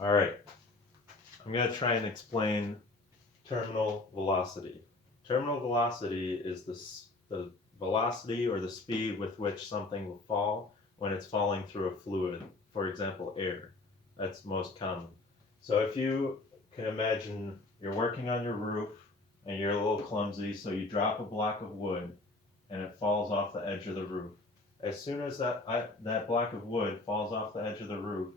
All right, I'm going to try and explain terminal velocity. Terminal velocity is the velocity or the speed with which something will fall when it's falling through a fluid, for example, air. That's most common. So if you can imagine you're working on your roof and you're a little clumsy, so you drop a block of wood and it falls off the edge of the roof. As soon as that block of wood falls off the edge of the roof,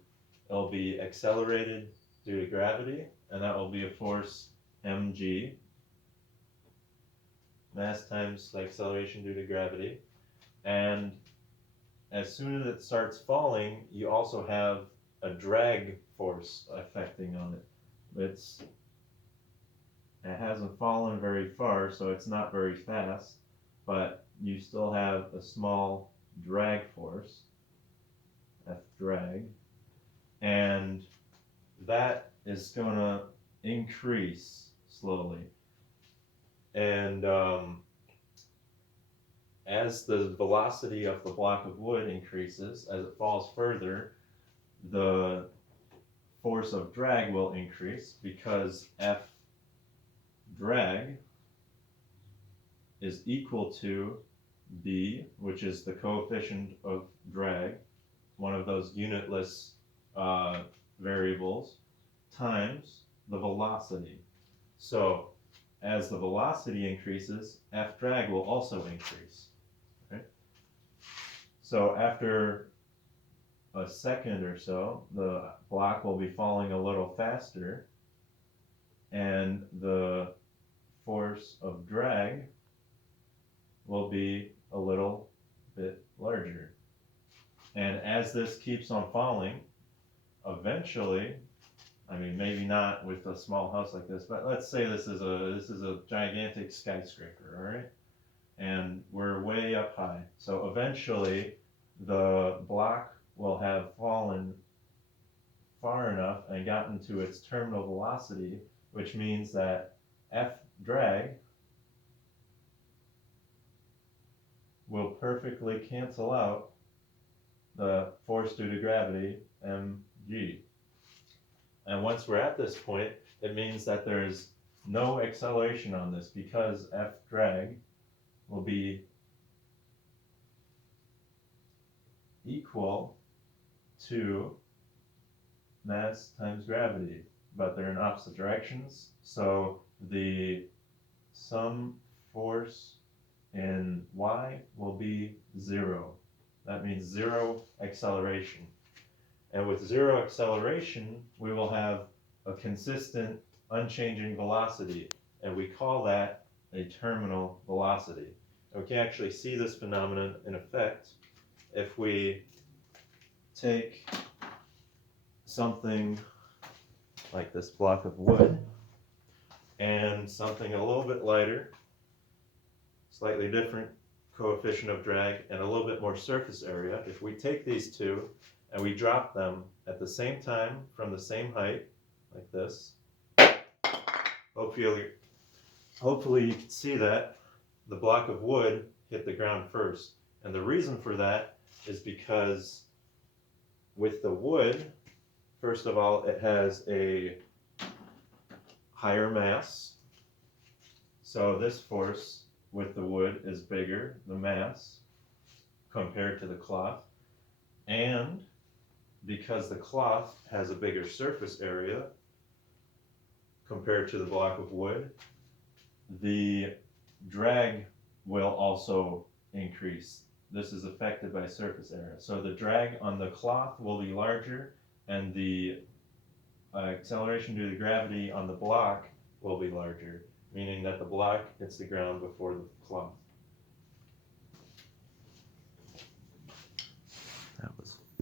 it'll be accelerated due to gravity, and that will be a force mg, mass times the acceleration due to gravity. And as soon as it starts falling, you also have a drag force affecting on it. It hasn't fallen very far, so it's not very fast, but you still have a small drag force, F drag, and that is going to increase slowly. And as the velocity of the block of wood increases, as it falls further, the force of drag will increase because F drag is equal to B, which is the coefficient of drag, one of those unitless variables, times the velocity. So as the velocity increases, F drag will also increase. Okay? So after a second or so, the block will be falling a little faster, and the force of drag will be a little bit larger. And as this keeps on falling, eventually, I mean, maybe not with a small house like this, but let's say this is a gigantic skyscraper, all right? And we're way up high. So eventually, the block will have fallen far enough and gotten to its terminal velocity, which means that F drag will perfectly cancel out the force due to gravity, mg. And once we're at this point, it means that there's no acceleration on this because F drag will be equal to mass times gravity, but they're in opposite directions. So the sum force in y will be 0. That means 0 acceleration. And with 0 acceleration, we will have a consistent, unchanging velocity, and we call that a terminal velocity. And we can actually see this phenomenon in effect if we take something like this block of wood and something a little bit lighter, slightly different coefficient of drag, and a little bit more surface area. If we take these two and we drop them at the same time from the same height, like this, hopefully you can see that the block of wood hit the ground first. And the reason for that is because with the wood, first of all, it has a higher mass. So this force with the wood is bigger, the mass, compared to the cloth. And because the cloth has a bigger surface area compared to the block of wood, the drag will also increase. This is affected by surface area. So the drag on the cloth will be larger, and the acceleration due to gravity on the block will be larger, meaning that the block hits the ground before the cloth.